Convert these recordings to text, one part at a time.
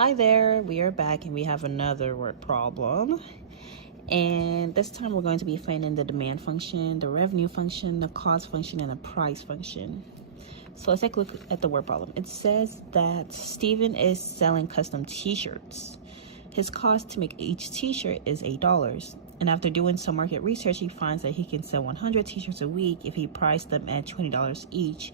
Hi there, we are back and we have another word problem. And this time we're going to be finding the demand function, the revenue function, the cost function, and the price function. So let's take a look at the word problem. It says that Steven is selling custom t-shirts. His cost to make each t-shirt is $8. And after doing some market research, he finds that he can sell 100 t-shirts a week if he priced them at $20 each.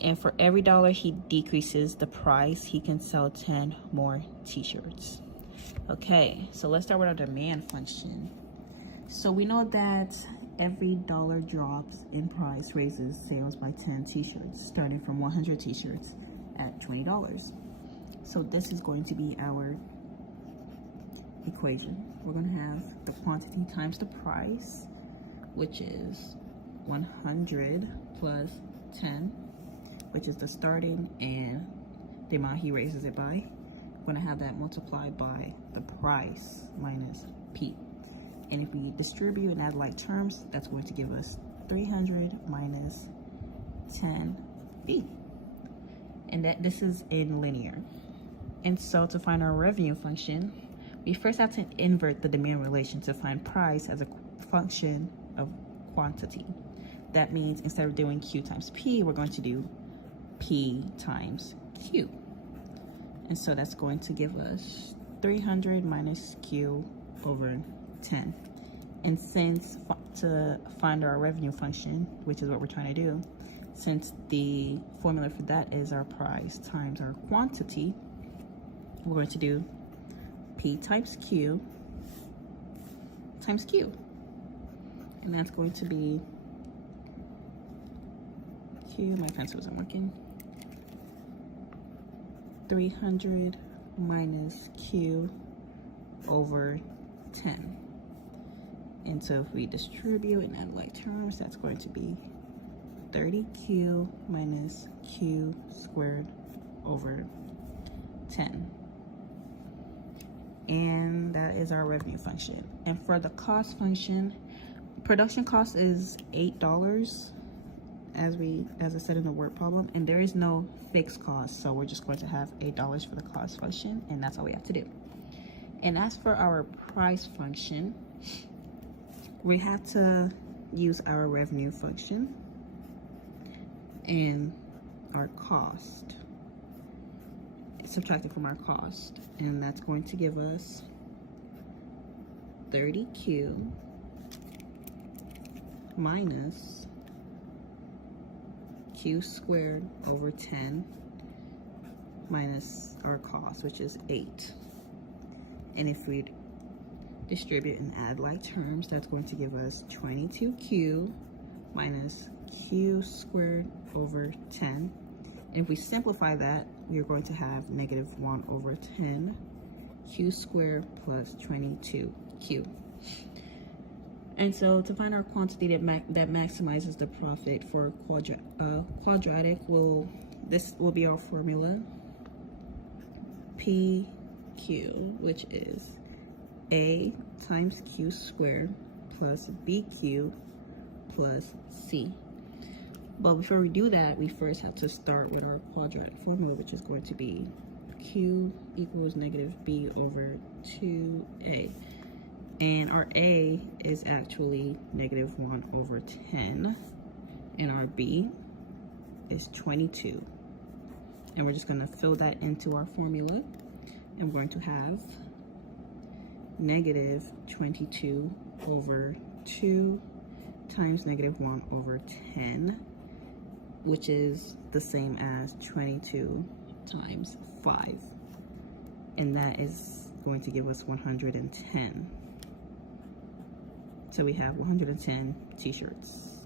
And for every dollar he decreases the price, he can sell 10 more t-shirts. Okay, so let's start with our demand function. So we know that every dollar drops in price raises sales by 10 t-shirts, starting from 100 t-shirts at $20. So this is going to be our equation. We're going to have the quantity times the price, which is 100 plus 10, which is the starting and the amount he raises it by. We're gonna have that multiplied by the price minus P. And if we distribute and add like terms, that's going to give us 300 minus 10B. And that this is in linear. And so to find our revenue function, we first have to invert the demand relation to find price as a function of quantity. That means instead of doing Q times P, we're going to do P times Q. And so that's going to give us 300 minus Q over 10. And since to find our revenue function, which is what we're trying to do, since the formula for that is our price times our quantity, we're going to do P times Q times Q. And that's going to be Q, my pencil isn't working, 300 minus Q over 10. And so if we distribute and add like terms, that's going to be 30Q minus Q squared over 10. And that is our revenue function. And for the cost function, production cost is $8, as I said in the word problem, and there is no fixed cost, so we're just going to have $8 for the cost function, and that's all we have to do. And as for our price function, we have to use our revenue function and our cost, subtract it from our cost, and that's going to give us 30Q minus Q squared over 10 minus our cost, which is 8. And if we distribute and add like terms, that's going to give us 22Q minus Q squared over 10. And if we simplify that, we're going to have negative 1 over 10 Q squared plus 22Q. And so to find our quantity that maximizes the profit for quadratic, this will be our formula, PQ, which is A times Q squared plus BQ plus C. But before we do that, we first have to start with our quadratic formula, which is going to be Q equals negative B over 2A. And our A is actually negative 1 over 10. And our B is 22. And we're just going to fill that into our formula. And we're going to have negative 22 over 2 times negative 1 over 10, which is the same as 22 times 5. And that is going to give us 110. So we have 110 t-shirts.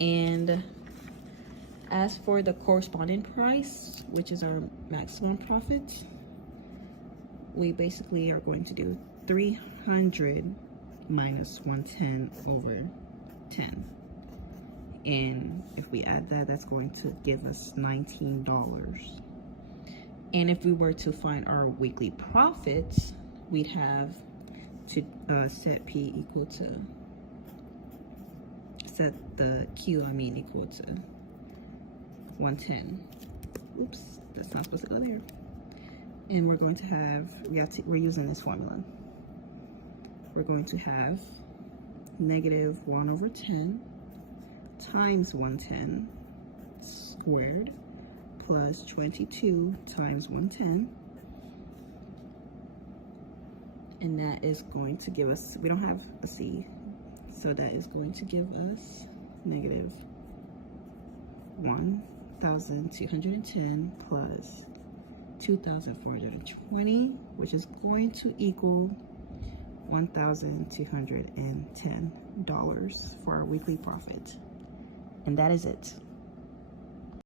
And as for the corresponding price, which is our maximum profit, we basically are going to do 300 minus 110 over 10. And if we add that, that's going to give us $19. And if we were to find our weekly profits, we'd have to set P equal to, set the Q, equal to 110. oops, that's not supposed to go there. And we're going to have, we're using this formula. We're going to have -1/10 times 110 squared plus 22 times 110. And that is going to give us, we don't have a C, so that is going to give us -1,210 plus 2,420, which is going to equal $1,210 for our weekly profit. And that is it.